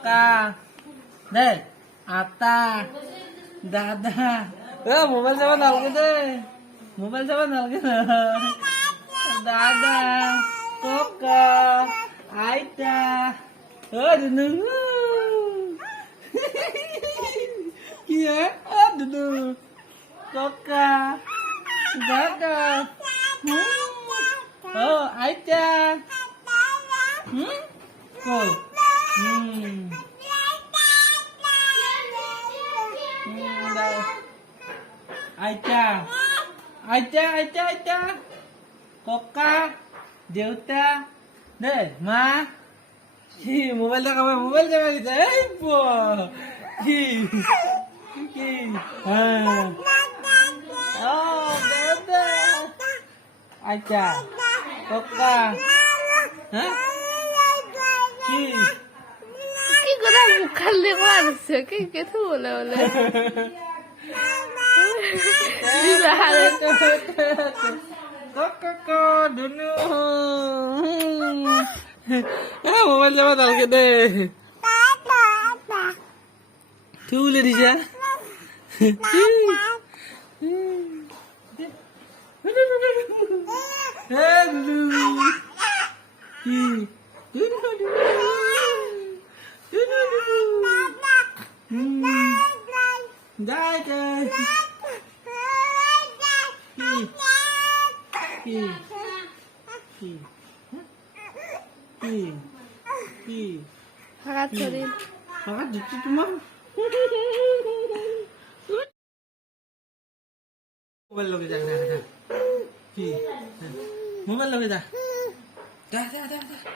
কাকা দে আতা দাদা মোবাইল চাব নালাগে দে মোবাইল চাব নালাগে দাদা ককা আইতা দুনু কি দুনু ককা দাদা আইতা কই আইতা আইতা আইতা আইতা ককা দেউতা দে মা কি মোবাইল দেখাবে মোবাইল দেখাবে এই কি কি হ্যাঁ ও দাদা আইতা ককা হ্যাঁ কি কি করে মুখালে মারছে কি বলে বলে দুনু মোবাইল যাবা নালকে দে তুলে দিছা হাত ধরে হাত দিচ্ছি তোমার মোবাইল লগে যা কি মোবাইল লগে যা